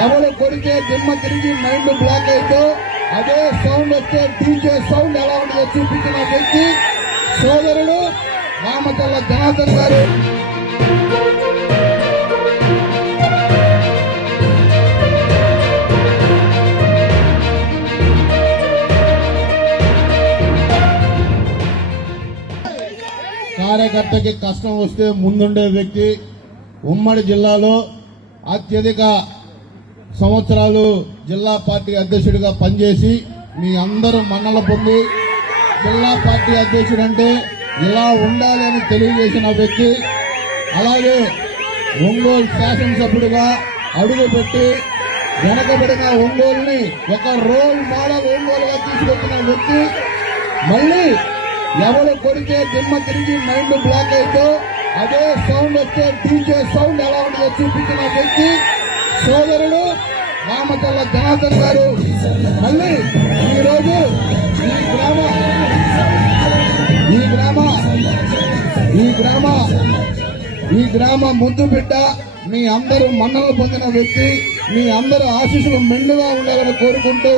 ఎవరు కొడితే దిమ్మ తిరిగి మైండ్ బ్లాక్ అయితే అదే సౌండ్ వస్తే డీజే సౌండ్ ఎలా ఉంటుందో చూపించిన వ్యక్తి సోదరుడు రామతల్ల జనార్దన్ గారు. కార్యకర్తకి కష్టం వస్తే ముందుండే వ్యక్తి ఉమ్మడి జిల్లాలో అత్యధిక సంవత్సరాలు జిల్లా పార్టీ అధ్యక్షుడిగా పనిచేసి మీ అందరూ మన్నల పొంది జిల్లా పార్టీ అధ్యక్షుడు అంటే ఇలా ఉండాలి అని తెలియజేసిన వ్యక్తి అలాగే ఒంగోలు శాసనసభ్యుడిగా అడుగుపెట్టి వెనకబడిన ఒంగోలుని ఒక రోల్ మోడల్ ఒంగోలుగా తీసుకొచ్చిన వ్యక్తి. మళ్ళీ ఎవరు కొడితే దిమ్మ తిరిగి మైండ్ బ్లాక్ అయితే అదే సౌండ్ వస్తే డీజే సౌండ్ ఎలా ఉంటుందో చూపించిన వ్యక్తి సోదరుడు రామతల్ల జనార్దన్ గారు మళ్ళీ ఈ రోజు ఈ గ్రామ ఈ గ్రామ ఈ గ్రామ ఈ గ్రామ ముద్దు బిడ్డ మీ అందరూ మన్నలు పొందిన వ్యక్తి మీ అందరూ ఆశీస్సులు మెండుగా ఉండాలని కోరుకుంటూ